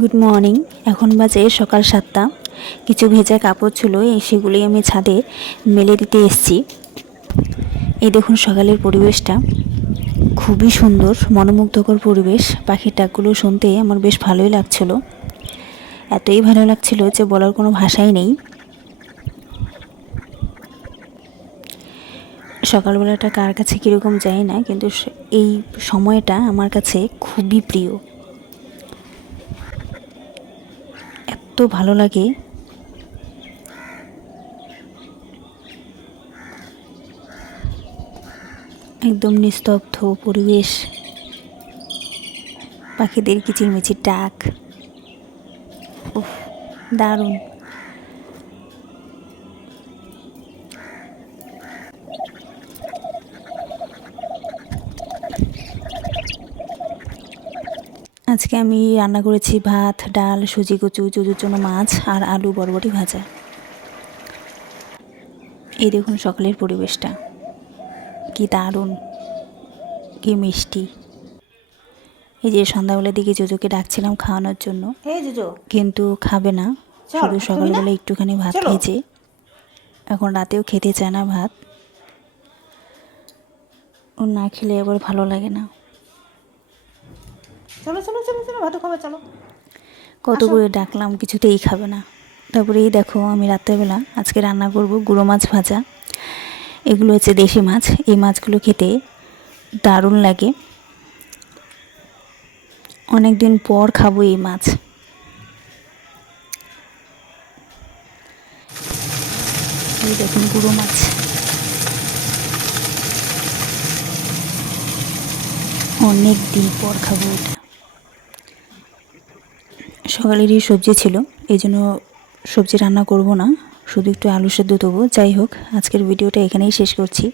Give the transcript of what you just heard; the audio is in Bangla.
Good morning. এখন বাজে সকাল 7টা। কিছু ভেজা কাপড় ছিল, সেগুলি আমি ছাদে মেলে দিতে এসেছি। এই দেখুন সকালের পরিবেশটা খুবই সুন্দর, মনোমুগ্ধকর পরিবেশ। পাখির ডাকগুলো শুনতে আমার বেশ ভালোই লাগছিল, এতই ভালো লাগছিল যে বলার কোনো ভাষাই নেই। সকালবেলাটা কার কাছে কীরকম যায় না, কিন্তু এই সময়টা আমার কাছে খুবই প্রিয়, এত ভালো লাগে। একদম নিস্তব্ধ পরিবেশ, পাখিদের কিচিরমিচির ডাক, উফ দারুণ। আজকে আমি রান্না করেছি ভাত, ডাল, সুজি কচু, জুজুর জন্য মাছ আর আলু বরবটি ভাজা। এই দেখুন সকালের পরিবেশটা কি দারুণ, কি মিষ্টি। এই যে সন্ধ্যাবেলার দিকে জুজুকে ডাকছিলাম খাওয়ানোর জন্য, কিন্তু খাবে না, শুধু সকালবেলা একটুখানি ভাত খেয়েছে, এখন রাতেও খেতে চায় না ভাত। ও না খেলে আবার ভালো লাগে না। চলো চলো চলো চলো ভাত খাবে, চলো। কত করে ডাকলাম, কিছুতেই খাবে না। তারপরে এই দেখো আমি রাত্রেবেলা আজকে রান্না করব গুঁড়ো মাছ ভাজা। এগুলো হচ্ছে দেশি মাছ, এই মাছগুলো খেতে দারুণ লাগে, অনেক দিন পর খাবো এই মাছ। এই দেখুন গুঁড়ো মাছ, অনেক দিন পর খাবো এটা। সকালেরই সবজি ছিল, এই জন্য সবজি রান্না করব না, শুধু একটু আলু সেদ্ধ দেবো। যাই হোক, আজকের ভিডিওটা এখানেই শেষ করছি।